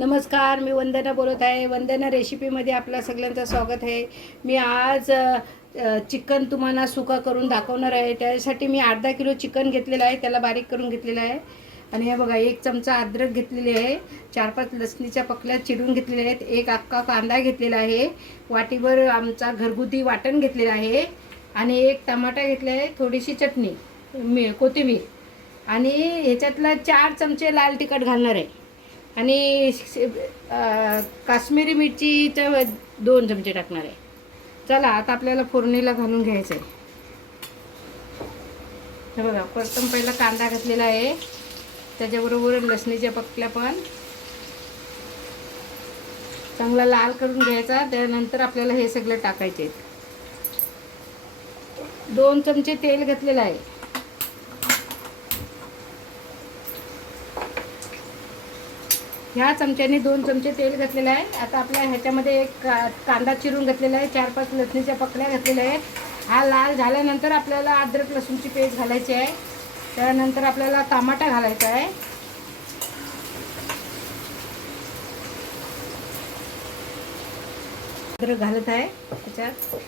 नमस्कार, मी वंदना बोलत आहे. वंदना रेसिपीमध्ये आपलं सगळ्यांचं स्वागत आहे. मी आज चिकन तुम्हाला सुका करून दाखवणार आहे. त्यासाठी मी अर्धा किलो चिकन घेतलेलं आहे, त्याला बारीक करून घेतलेलं आहे. आणि हे बघा, 1 चमचा अद्रक घेतलेली आहे, 4-5 लसणीच्या पकल्या चिरून घेतलेल्या आहेत, 1 अख्खा कांदा घेतलेला आहे, वाटीभर आमचा घरगुती वाटण घेतलेलं आहे, आणि 1 टमाटा घेतला आहे, थोडीशी चटणी, कोथिंबीर, आणि ह्याच्यातला 4 चमचे लाल तिखट घालणार आहे, आणि काश्मीरी मिरचीचं 2 चमचे टाकणार आहे. चला आता आपल्याला फोडणीला घालून घ्यायचं आहे. हे बघा, प्रथम पहिला कांदा घातलेला आहे, त्याच्याबरोबर लसणीच्या पकल्या पण चांगला लाल करून घ्यायचा. त्यानंतर आपल्याला हे सगळं टाकायचे. 2 चमचे तेल घातलेलं आहे. ह्या चमच्याने 2 चमचे तेल घातलेलं आहे. आता आपल्या ह्याच्यामध्ये एक कांदा चिरून घातलेला आहे, 4-5 लसणीच्या पकड्या घातलेल्या आहेत. हा लाल झाल्यानंतर आपल्याला अद्रक लसूणची पेस्ट घालायची आहे. त्यानंतर आपल्याला टमाटा घालायचा आहे. अद्रक घालत आहे त्याच्यात.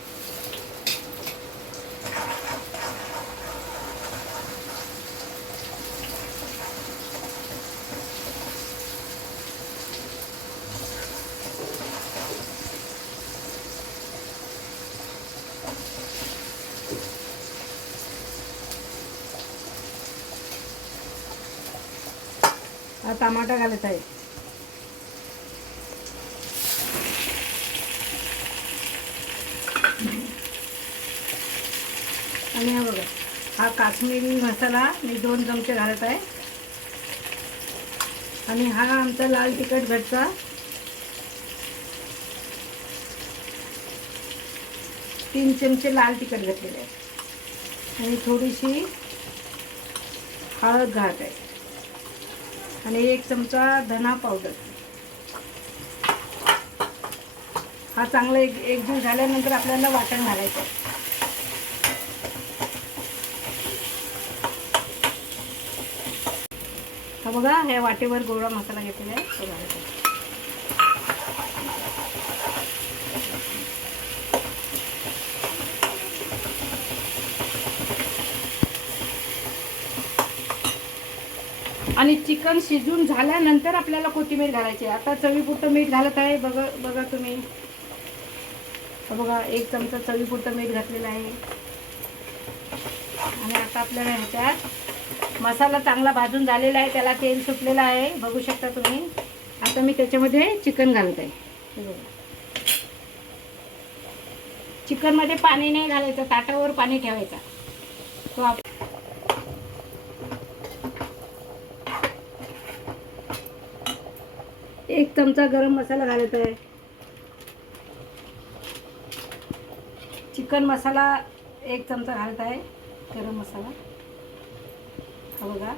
हा टमाटा घालत आहे. आणि हा बघा, हा काश्मीरी मसाला मी 2 चमचे घालत आहे. आणि हा आमचा लाल तिखट घरचा 3 चमचे लाल तिखट घातलेले आहे, आणि थोडीशी हळद घालत आहे, आणि 1 चमचा धना पावडर. हा चांगला एकजीव झाल्यानंतर आपल्याला वाटण घालायचं आहे. हा बघा, ह्या वाटेवर गोळा मसाला घेतलेला आहे, तो घालायचा आहे. आणि चिकन शिजून झाल्यानंतर आपल्याला कोथिंबीर घालायची आहे. आता चवीपुरतं मीठ घालत आहे. बघा तुम्ही, बघा 1 चमचा चवीपुरतं मीठ घातलेलं आहे. आणि आता आपल्याला ह्याच्यात मसाला चांगला भाजून झालेला आहे, त्याला तेल सुटलेलं आहे, बघू शकता तुम्ही. आता मी त्याच्यामध्ये चिकन घालत आहे. हे बघा, चिकनमध्ये पाणी नाही घालायचं, ताटावर पाणी ठेवायचा. तो 1 चमचा गरम मसाला घालत आहे. चिकन मसाला 1 चमचा घालत आहे, गरम मसाला. हा बघा,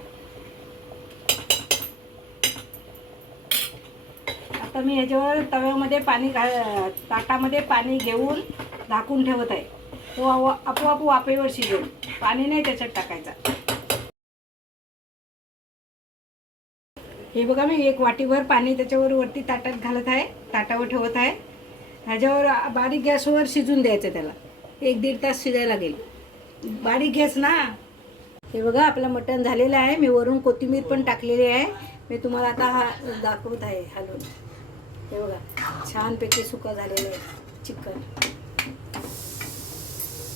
आता मी ह्याच्यावर तव्यामध्ये ताटामध्ये पाणी घेऊन झाकून ठेवत आहे. तो आपोआप वाफेवर शिजेल, पाणी नाही त्याच्यात टाकायचा. हे बघा, मी 1 वाटीभर पाणी त्याच्यावर वरती ताटात घालत आहे, ताटावर ठेवत आहे. ह्याच्यावर बारीक गॅसवर शिजून द्यायचं, त्याला 1-1.5 तास शिजायला लागेल. बारीक गॅस ना. हे बघा, आपलं मटण झालेलं आहे. मी वरून कोथिंबीर पण टाकलेली आहे. मी तुम्हाला आता हा दाखवत आहे हलवून. हे बघा, छानपैकी सुकं झालेलं आहे चिकन.